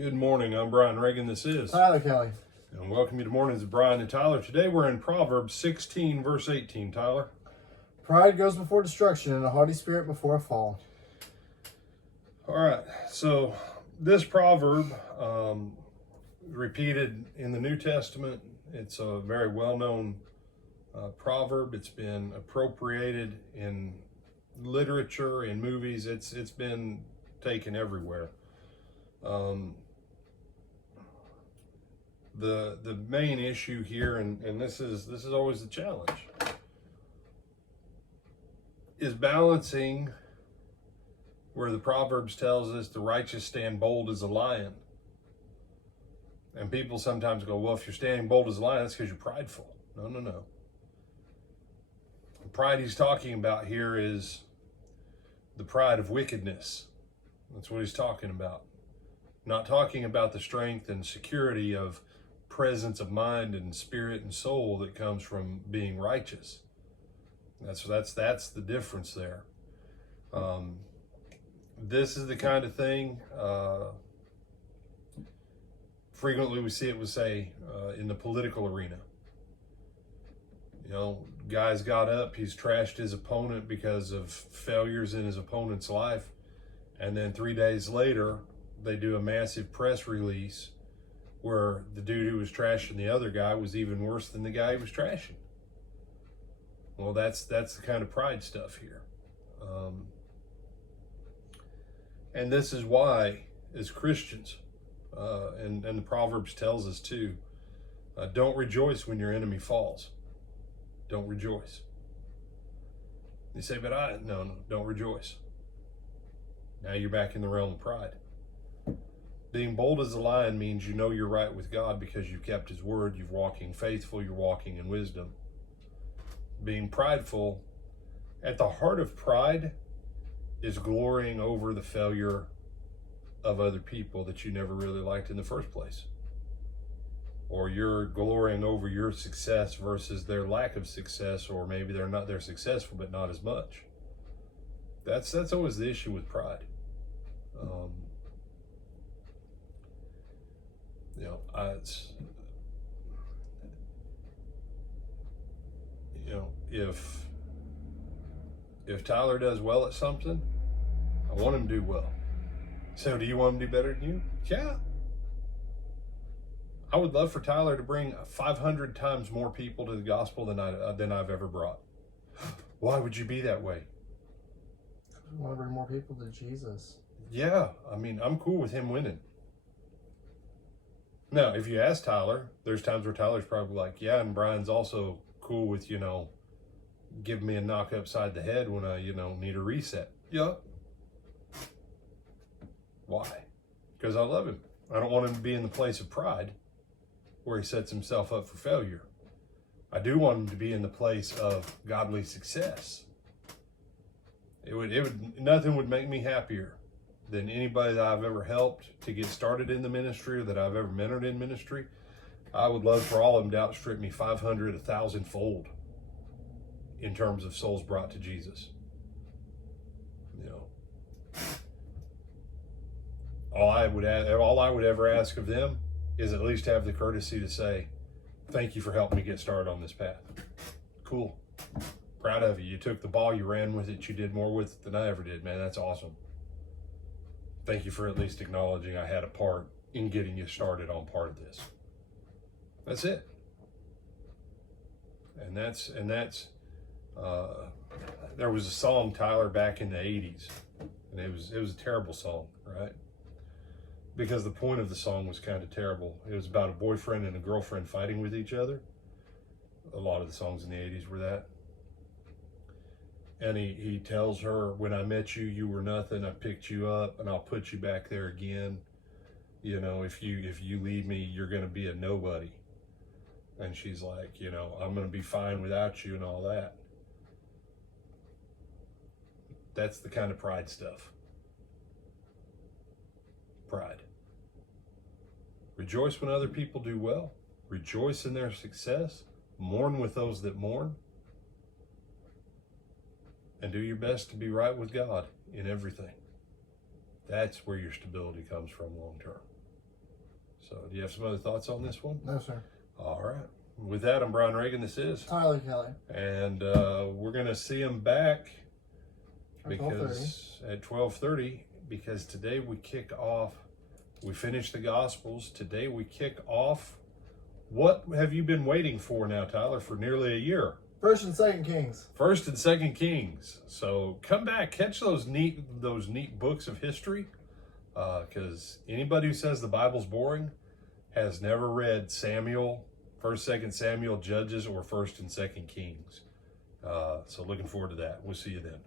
Good morning. I'm Brian Reagan. This is Tyler Kelly. And welcome you to Mornings with Brian and Tyler. Today we're in Proverbs 16, verse 18. Tyler. Pride goes before destruction and a haughty spirit before a fall. All right. So this proverb repeated in the New Testament. It's a very well-known proverb. It's been appropriated in literature, in movies. It's been taken everywhere. The main issue here, and this is always the challenge, is balancing where the Proverbs tells us the righteous stand bold as a lion. And people sometimes go, well, if you're standing bold as a lion, that's because you're prideful. No. The pride he's talking about here is the pride of wickedness. That's what he's talking about. Not talking about the strength and security of presence of mind and spirit and soul that comes from being righteous. That's the difference there. This is the kind of thing frequently we see it in the political arena. You know, guys got up, he's trashed his opponent because of failures in his opponent's life, and then 3 days later they do a massive press release where the dude who was trashing the other guy was even worse than the guy he was trashing. Well, that's the kind of pride stuff here. And this is why, as Christians, and the Proverbs tells us too, don't rejoice when your enemy falls. Don't rejoice. You say, but no, don't rejoice. Now you're back in the realm of pride. Being bold as a lion means you know you're right with God because you've kept his word, you're walking faithful, you're walking in wisdom. Being prideful, at the heart of pride, is glorying over the failure of other people that you never really liked in the first place. Or you're glorying over your success versus their lack of success, or maybe they're successful but not as much. That's always the issue with pride. If Tyler does well at something, I want him to do well. So do you want him to do better than you? Yeah. I would love for Tyler to bring 500 times more people to the gospel than I've ever brought. Why would you be that way? I want to bring more people to Jesus. Yeah, I mean, I'm cool with him winning. Now, if you ask Tyler, there's times where Tyler's probably like, yeah, and Brian's also cool with, giving me a knock upside the head when I, need a reset. Yeah. Why? Because I love him. I don't want him to be in the place of pride where he sets himself up for failure. I do want him to be in the place of godly success. Nothing would make me happier than anybody that I've ever helped to get started in the ministry or that I've ever mentored in ministry. I would love for all of them to outstrip me 500, 1,000-fold in terms of souls brought to Jesus. All I would ever ask of them is at least have the courtesy to say, thank you for helping me get started on this path. Cool. Proud of you. You took the ball, you ran with it, you did more with it than I ever did, man. That's awesome. Thank you for at least acknowledging I had a part in getting you started on part of this. That's it. And that's there was a song, Tyler, back in the 80s, and it was a terrible song, right? Because the point of the song was kind of terrible. It was about a boyfriend and a girlfriend fighting with each other. A lot of the songs in the 80s were that. And he tells her, when I met you, you were nothing. I picked you up and I'll put you back there again. If you leave me, you're going to be a nobody. And she's like, I'm going to be fine without you and all that. That's the kind of pride stuff. Pride. Rejoice when other people do well. Rejoice in their success. Mourn with those that mourn. And do your best to be right with God in everything. That's where your stability comes from long term. So, do you have some other thoughts on this one? No, sir. All right. With that, I'm Brian Reagan. This is Tyler Kelly. And we're going to see him back At because at 12:30, because today we kick off, we finish the Gospels. Today we kick off. What have you been waiting for now, Tyler, for nearly a year? First and Second Kings. First and Second Kings. So come back, catch those neat books of history, because anybody who says the Bible's boring has never read Samuel, 1st, 2nd Samuel, Judges, or 1st and 2nd Kings. So looking forward to that. We'll see you then.